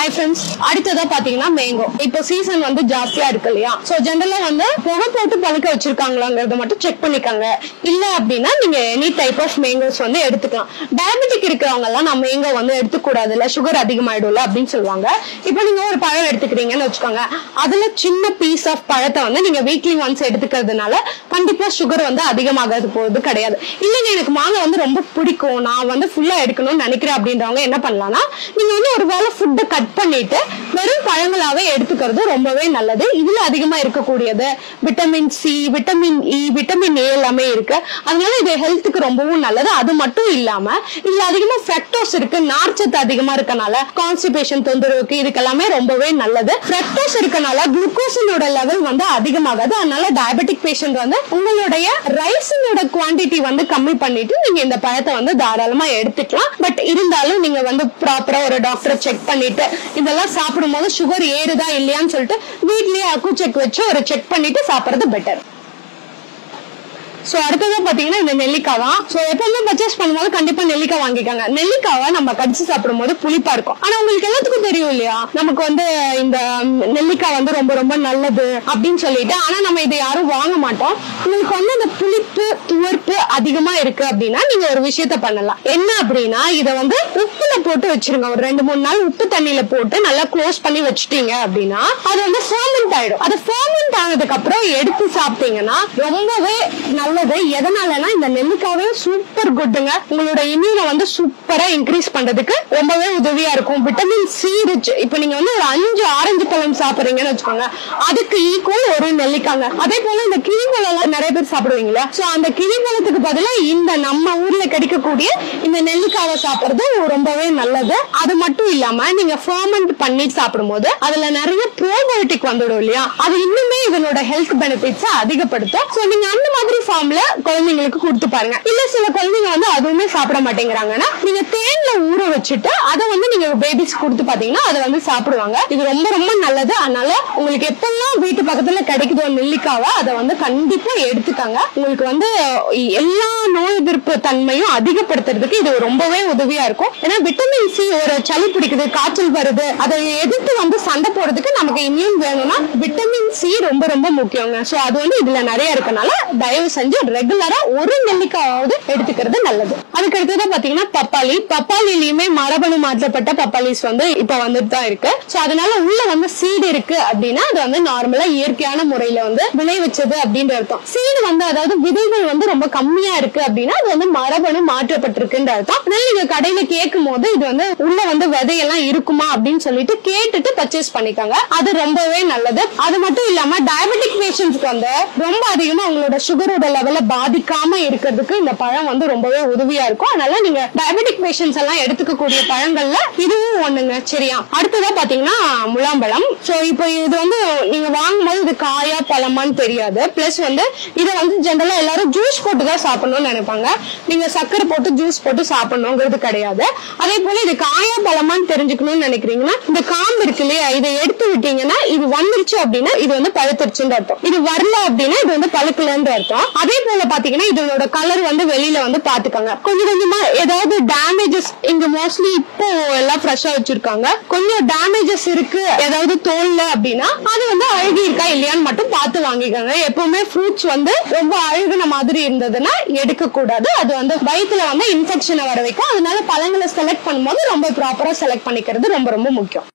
Hi friends, அடுத்ததா பாத்தீங்கன்னா mango. இப்போ சீசன் வந்து ஜாஸ்தியா இருக்கு இல்லையா? சோ ஜெனரலா வந்து புகை போட்டு பழுக்க வச்சிருக்காங்களாங்கிறத மட்டும் செக் பண்ணிக்கோங்க. இல்ல அப்படின்னா நீங்க எனி டைப் ஆஃப் மேங்கோஸ் வந்து எடுத்துக்கலாம். டயபெட்டிக் இருக்கிறவங்க எல்லாம் நான் மேங்கோ வந்து எடுத்துக்கூடாது இல்ல, சுகர் அதிகமாயிடும்ல அப்படின்னு சொல்லுவாங்க. இப்போ நீங்க ஒரு பழம் எடுத்துக்கிறீங்கன்னு வச்சுக்கோங்க, அதுல சின்ன பீஸ் ஆஃப் பழத்தை வந்து நீங்க வீக்லி ஒன்ஸ் எடுத்துக்கிறதுனால கண்டிப்பா சுகர் வந்து அதிகமாகாது போறது கிடையாது. இல்லைங்க எனக்கு மாங்காய் வந்து ரொம்ப பிடிக்கும், நான் வந்து ஃபுல்லா எடுக்கணும்னு நினைக்கிறேன் அப்படின்றவங்க என்ன பண்ணலாம்னா, நீங்க வந்து ஒரு வேளை ஃபுட்டை கட் பண்ணிட்டு வெறும் பழங்களாவே எடுத்துக்கிறது ரொம்பவே நல்லது. இதுல அதிகமா இருக்கக்கூடியது vitamin C, vitamin E, vitamin A எல்லாமே இருக்கு. அதனால இது ஹெல்த்துக்கு ரொம்பவும் நல்லது. அது மட்டும் இல்லாம இதுல அதிகமா ஃப்ரக்டோஸ் இருக்கு, நார்ச்சத்து அதிகமா இருக்கனால கான்ஸ்டிபேஷன் தொந்தரவுக்கு இதுக்கெல்லாமே ரொம்பவே நல்லது. ஃப்ரக்டோஸ் இருக்கனால குளுக்கோஸினோட லெவல் வந்து அதிகமாகாது. அதனால டயபெட்டிக் பேஷண்ட் வந்து உங்களுடைய ரைஸினோட குவான்டிட்டி வந்து கம்மி பண்ணிட்டு நீங்க இந்த பழத்தை வந்து தாராளமா எடுத்துக்கலாம். பட் இருந்தாலும் நீங்க வந்து ப்ராப்பரா ஒரு டாக்டரை செக் பண்ணிட்டு இதெல்லாம் சாப்பிடும் போது சுகர் ஏறுதா இல்லையான்னு சொல்லிட்டு வீட்லயே அக்கு செக் வச்சு ஒரு செக் பண்ணிட்டு சாப்பிடுறது பெட்டர். சோ அடுத்ததா பாத்தீங்கன்னா இந்த நெல்லிக்காய் தான். சோ எப்பவுமே பர்ச்சேஸ் பண்ணும்போது கண்டிப்பா நெல்லிக்காய் வாங்கிக்காங்க. நெல்லிக்காவை நம்ம கடிச்சு சாப்பிடும் போது புளிப்பா இருக்கும். ஆனா உங்களுக்கு எல்லாத்துக்கும் தெரியும் இல்லையா, நமக்கு வந்து இந்த நெல்லிக்காய் வந்து ரொம்ப ரொம்ப நல்லது அப்படின்னு சொல்லிட்டு. ஆனா நம்ம இதை யாரும் வாங்க மாட்டோம். உங்களுக்கு வந்து இந்த புளிப்பு துவர்ப்பு அதிகமா இருக்கு அப்படின்னா நீங்க ஒரு விஷயத்த பண்ணலாம். என்ன அப்படின்னா, இதை வந்து உப்புல போட்டு வச்சிருங்க. ஒரு 2-3 நாள் உப்பு தண்ணியில போட்டு நல்லா க்ளோஸ் பண்ணி வச்சுட்டீங்க அப்படின்னா அது வந்து ஃபெர்மெண்ட் ஆயிடும். அது ஃபெர்மெண்ட் ஆனதுக்கு அப்புறம் எடுத்து சாப்பிட்டீங்கன்னா ரொம்பவே நல்லது. எதனாலனா இந்த நெல்லிக்காவே சூப்பர் குட்டுங்க. உங்களோட இம்யூனை வந்து சூப்பரா இன்க்ரீஸ் பண்றதுக்கு ரொம்பவே உதவியா இருக்கும். Vitamin C rich. இப்ப நீங்க வந்து ஒரு 5 ஆரஞ்சு பழம் சாப்பிடுறீங்கன்னு வச்சுக்கோங்க, அதுக்கு ஈக்குவல் ஒரு நெல்லிக்காங்க. அதே போல இந்த கிளிப்பழம் எல்லாம் நிறைய பேர் சாப்பிடுவீங்களா, சோ அந்த கிளிப்பழத்துக்கு பதிலா இந்த நம்ம ஊர்ல கிடைக்கக்கூடிய இந்த நெல்லிக்காவை சாப்பிடுறது ரொம்பவே நல்லது. அது மட்டும் இல்லாம நீங்க ஃபெர்மெண்ட் பண்ணி சாப்பிடும் போது அதுல நிறைய ப்ரோபயோட்டிக் வந்துடும் இல்லையா, அது இன்னுமே இதனோட ஹெல்த் பெனிஃபிட்ஸ் அதிகப்படுத்தும். சோ நீங்க அந்த மாதிரி ஃபார்ம்ல குழந்தைங்களுக்கு கொடுத்து பாருங்க. இல்ல சில குழந்தைங்க வந்து அதுவுமே சாப்பிட மாட்டேங்கிறாங்கன்னா நீங்க தேன்ல ஊற வச்சுட்டு அதை வந்து நீங்க பேபிஸ் கொடுத்து பாத்தீங்கன்னா அதை வந்து சாப்பிடுவாங்க. இது ரொம்ப ரொம்ப நல்லது. அதனால உங்களுக்கு எப்பெல்லாம் வீட்டு பக்கத்துல கிடைக்குதோ நெல்லிக்காவை அதை வந்து கண்டிப்பா எடுத்துக்காங்க. உங்களுக்கு வந்து எல்லா நோய் எதிர்ப்பு தன்மையும் அதிகப்படுத்துறதுக்கு இது ரொம்பவே உதவியா இருக்கும். ஏன்னா விட்டமின் சி, ஒரு சளி பிடிக்குது, காய்ச்சல் வருது, அதை எதிர்த்து வந்து சண்டை போடுறதுக்கு நமக்கு இம்யூன் வேணும்னா விட்டமின் சி ரொம்ப ரொம்ப முக்கியங்க. சோ அது வந்து இதுல நிறைய இருக்கனால தயவு செஞ்சு ரெகுலரா ஒரு நெல்லிக்காவது எடுத்துக்கிறது நல்லது. அதுக்கு அடுத்ததான் பாத்தீங்கன்னா பப்பாளி. பப்பாளிலயுமே மரபணு மாற்றப்பட்ட பப்பாளிஸ் வந்து இப்ப வந்துட்டு தான் இருக்கு. சோ அதனால உள்ள வந்து சீடு இருக்கு அப்படின்னா அது வந்து நார்மலா இயற்கையான முறையில வந்து விளைவிச்சது அப்படின்னு அர்த்தம். சீடு வந்து அதாவது விதைகள் வந்து ரொம்ப கம்மியா இருக்கு அப்படின்னா அது வந்து மரபணு மாற்றப்பட்டிருக்குன்ற அர்த்தம். அதனால நீங்க கடையில கேட்கும் போது இது வந்து உள்ள வந்து விதையெல்லாம் இருக்குமா அப்படின்னு சொல்லிட்டு கேட்டுட்டு பர்ச்சேஸ் பண்ணிக்கோங்க. அது ரொம்பவே நல்லது. அது மட்டும் இல்லாம டயபெட்டிக் பேஷண்ட்ஸ்க்கு வந்து ரொம்ப அதிகமா உங்களோட சுகரோட லெவல பாதிக்காம இருக்கிறதுக்கு இந்த பழம் வந்து ரொம்பவே உதவியா இருக்கும். அதனால நீங்க டயபெட்டிக் பேஷண்ட்ஸ் எல்லாம் எடுத்துக்கக்கூடிய பழங்கள்ல இதுவும் ஒண்ணுங்க. சரியா? அடுத்ததா பாத்தீங்கன்னா முலாம்பழம். சோ இப்போ இது வந்து நீங்க வாங்கும்போது இது காயா பழமான்னு தெரியாது. பிளஸ் வந்து இதை வந்து ஜெனரலா எல்லாரும் ஜூஸ் போட்டு தான் சாப்பிடணும்னு நினைப்பாங்க. நீங்க சக்கரை போட்டு ஜூஸ் போட்டு சாப்பிடணுங்கிறது கிடையாது. அதே போல இது காயா பழமான்னு தெரிஞ்சுக்கணும்னு நினைக்கிறீங்கன்னா இந்த காம்பு இருக்கு இல்லையா, இதை எடுத்து விட்டீங்கன்னா இது வந்துருச்சு அப்படின்னா இது வந்து பழுத்துருச்சுன்னு அர்த்தம். இது வரல அப்படின்னா இது வந்து பழுக்கலன்னு அர்த்தம். அதே போல பாத்தீங்கன்னா இதோட கலர் வந்து வெளியில வந்து பாத்துக்கோங்க. கொஞ்சம் கொஞ்சமா ஏதாவது டேமேஜஸ், இங்க மோஸ்ட்லி இப்போ எல்லாம் ஃப்ரெஷ்ஷா வச்சிருக்காங்க, கொஞ்சம் டேமேஜஸ் இருக்கு ஏதாவது தோல்ல அப்படின்னா அது வந்து அழுகி இருக்கா இல்லையான்னு மட்டும் பார்த்து வாங்கிக்கோங்க. எப்பவுமே ஃப்ரூட்ஸ் வந்து ரொம்ப அழுகுன மாதிரி இருந்ததுன்னா எடுக்க கூடாது. அது வந்து வயிற்றுல வந்து இன்ஃபெக்ஷனை வர வைக்கும். அதனால பழங்களை செலக்ட் பண்ணும்போது ரொம்ப ப்ராப்பரா செலக்ட் பண்ணிக்கிறது ரொம்ப ரொம்ப முக்கியம்.